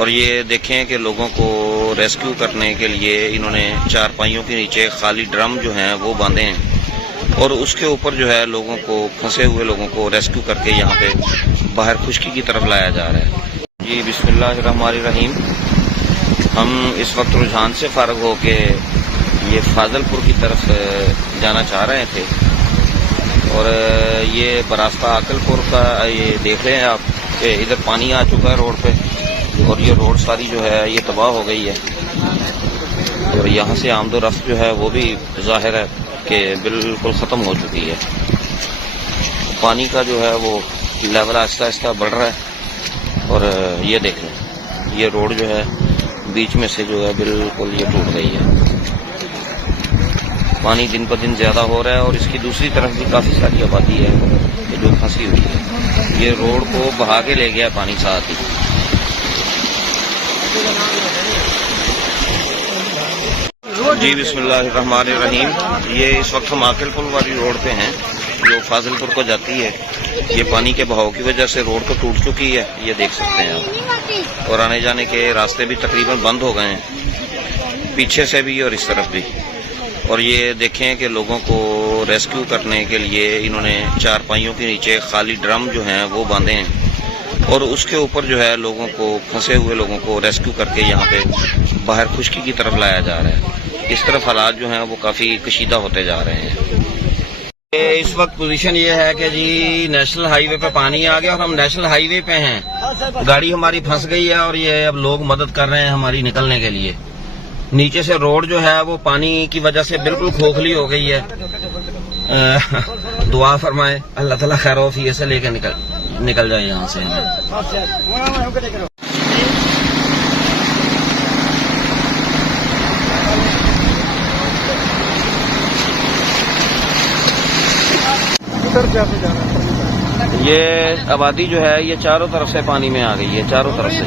और ये देखें कि लोगों को रेस्क्यू करने के लिए इन्होंने चारपाइयों के नीचे खाली ड्रम जो हैं वो बांधे हैं और उसके ऊपर जो है लोगों को, फंसे हुए लोगों को रेस्क्यू करके यहाँ पे बाहर खुशकी की तरफ लाया जा रहा है। जी बिस्मिल्लाहिर्रहमानिर्रहीम। हम इस वक्त रुझान से फारग होके ये फाजलपुर की तरफ जाना चाह रहे थे और ये बरास्ता आकलपुर का ये देख रहे हैं आप कि इधर पानी आ चुका है रोड पे और ये रोड सारी जो है ये तबाह हो गई है और यहाँ से आमदोरफ्त जो है वो भी जाहिर है कि बिल्कुल ख़त्म हो चुकी है। पानी का जो है वो लेवल आहिस्ता आहिस्ता बढ़ रहा है और ये देखें ये रोड जो है बीच में से जो है बिल्कुल ये टूट गई है। पानी दिन पर दिन ज़्यादा हो रहा है और इसकी दूसरी तरफ भी काफ़ी सारी आबादी है जो फंसी हुई है। ये रोड को बहा के ले गया पानी साथ ही। जी बिस्मिल्लाहिर्रहमानिर्रहीम। ये इस वक्त हम आकलपुर वाली रोड पे हैं जो फाजिलपुर को जाती है। ये पानी के बहाव की वजह से रोड तो टूट चुकी है, ये देख सकते हैं आप, और आने जाने के रास्ते भी तकरीबन बंद हो गए हैं, पीछे से भी और इस तरफ भी। और ये देखें कि लोगों को रेस्क्यू करने के लिए इन्होंने चारपाइयों के नीचे खाली ड्रम जो हैं वो बांधे हैं और उसके ऊपर जो है लोगों को, फंसे हुए लोगों को रेस्क्यू करके यहाँ पे बाहर खुशकी की तरफ लाया जा रहा है। इस तरफ हालात जो हैं वो काफ़ी कशीदा होते जा रहे हैं। इस वक्त पोजीशन ये है कि जी नेशनल हाईवे पे पानी आ गया और हम नेशनल हाईवे पे हैं। गाड़ी हमारी फंस गई है और ये अब लोग मदद कर रहे हैं हमारी निकलने के लिए। नीचे से रोड जो है वो पानी की वजह से बिल्कुल खोखली हो गई है। दुआ फरमाए अल्लाह ताला खैर से लेकर निकल जाए यहाँ से। ये आबादी जो है ये चारों तरफ से पानी में आ गई है, चारों तरफ से।